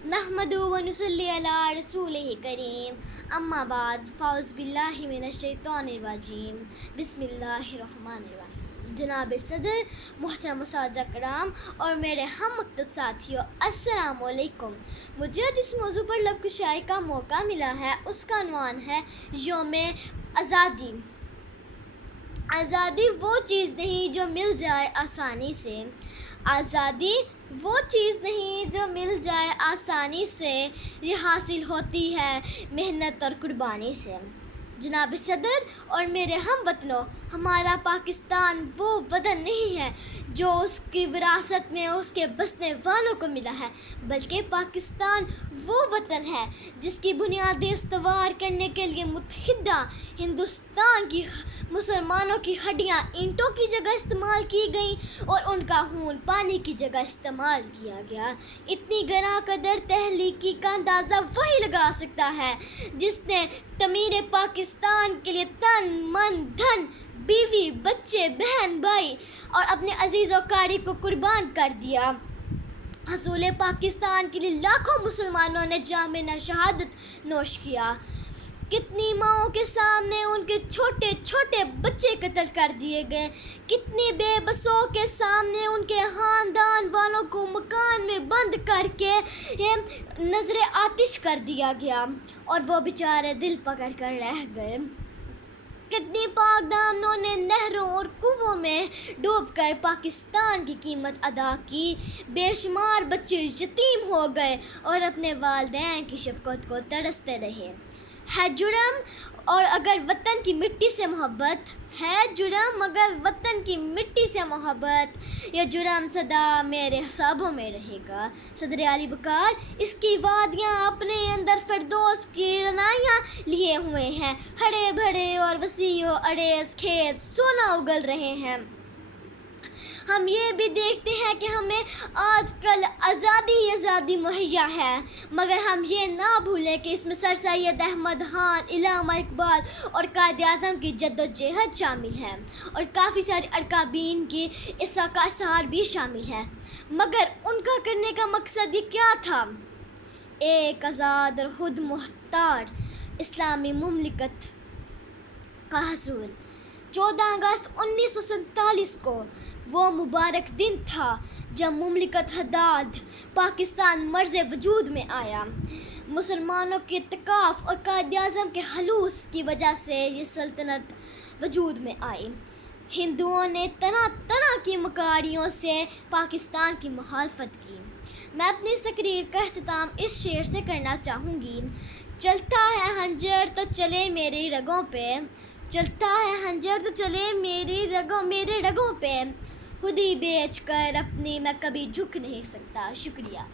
नहमदुहु व नुसल्ली अला रसूलिहि करीम, अम्मा बाद, फ़ाउज़ बिल्लाहि मिनश्शैतानिर्रजीम, बिस्मिल्लाहिर्रहमानिर्रहीम। जनाब सदर, मोहतरम उस्ताद कराम और मेरे हम मकतब साथियों, अस्सलाम वालेकुम। मुझे जिस मौजू पर लब कुशाई का मौका मिला है उसका अन्वान है यौम आज़ादी। आज़ादी वो चीज़ नहीं जो मिल जाए आसानी से, आज़ादी वो चीज़ नहीं जो मिल जाए आसानी से, ये हासिल होती है मेहनत और कुर्बानी से। जनाब सदर और मेरे हम वतनों, हमारा पाकिस्तान वो वतन नहीं है जो उसकी विरासत में उसके बसने वालों को मिला है, बल्कि पाकिस्तान वो वतन है जिसकी बुनियादें इस्तवार करने के लिए मुत्तहिदा हिंदुस्तान की मुसलमानों की हड्डियाँ ईंटों की जगह इस्तेमाल की गई और उनका खून पानी की जगह इस्तेमाल किया गया। इतनी गरा कदर तहलीकी का अंदाज़ा वही लगा सकता है जिसने तमीर पाकिस्तान के लिए तन मन धन बीवी बच्चे बहन भाई और अपने अजीज़ और कारी को कुर्बान कर दिया। हसूल पाकिस्तान के लिए लाखों मुसलमानों ने जाम शहादत नोश किया। कितनी माओं के सामने उनके छोटे छोटे बच्चे कत्ल कर दिए गए, कितनी बेबसों के सामने उनके ख़ानदान वालों को मकान में बंद करके नजर आतिश कर दिया गया और वो बेचारे दिल पकड़ कर रह गए। कितनी पाक दामनों ने नहरों और कुओं में डूबकर पाकिस्तान की कीमत अदा की। बेशुमार बच्चे यतीम हो गए और अपने वालिदैन की शफ़क़त को तरसते रहे। है जुर्म और अगर वतन की मिट्टी से मोहब्बत, है जुर्म अगर वतन की मिट्टी से मोहब्बत, यह जुर्म सदा मेरे हिसाबों में रहेगा। सदर आली बकार इसकी वादियाँ अपने अंदर फिरदौस की रनाइयाँ लिए हुए हैं। हरे भरे और वसीओ अरेज खेत सोना उगल रहे हैं। हम ये भी देखते हैं कि हमें आजकल आज़ादी मुहैया है, मगर हम ये ना भूलें कि इसमें सर सैयद अहमद खान, इल्लामा इकबाल और कायद आज़म की जद्दोजहद शामिल है और काफ़ी सारे अरकाबीन की इस्सा का असहार भी शामिल है। मगर उनका करने का मकसद ये क्या था? एक आज़ाद और खुद मुख्तार इस्लामी मुमलिकत का हसूल। 14 अगस्त 1947 को वो मुबारक दिन था जब मुमलिकत हदाद पाकिस्तान मर्ज़ वजूद में आया। मुसलमानों के इत्तेकाफ़ और कायद आज़म के हलूस की वजह से ये सल्तनत वजूद में आई। हिंदुओं ने तरह तरह की मकारियों से पाकिस्तान की मुखालफत की। मैं अपनी इस तकरीर का अख्तिताम इस शेर से करना चाहूँगी। चलता है हंजर तो चले मेरी रगों पे, चलता है हंजर तो चले मेरे रगों पे, खुद ही बेच कर अपनी मैं कभी झुक नहीं सकता। शुक्रिया।